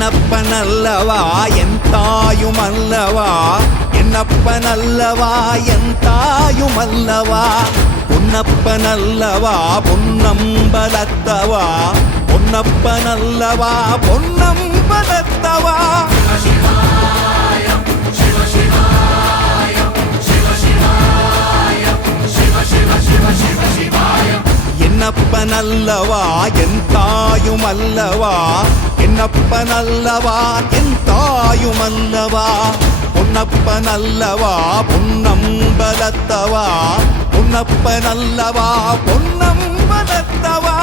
என்னப்பனல்லவா என் தாயுமல்லவா, என்னப்பனல்லவா என் தாயுமல்லவா, பொன்னப்பனல்லவா பொன்னம்பலத்தவா, பொன்னப்பனல்லவா பொன்னம்பலத்தவா. என்னப்பனல்லவா என் தாயுமல்லவா, என்னப்பனல்லவா என் தாயுமல்லவா, பொன்னப்பனல்லவா பொன்னம்பலத்தவா, பொன்னப்பனல்லவா பொன்னம்பலத்தவா.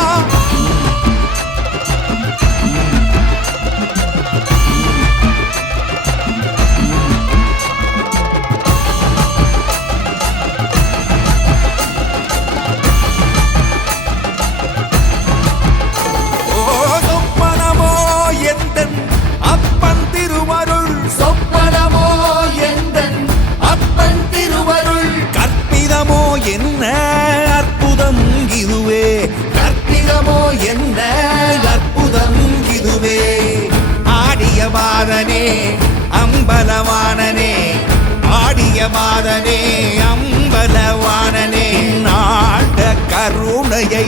அப்பன் திருவருள் சொப்பனமோ எந்தன் அப்பன் திருவருள், கற்பிதமோ என்ன அற்புதம் இதுவே, கற்பிதமோ என்ன அற்புதம் இதுவே. ஆடிய மாதனே அம்பலவானனே, ஆடிய மாதனே அம்பலவானனே, நாட கருணையை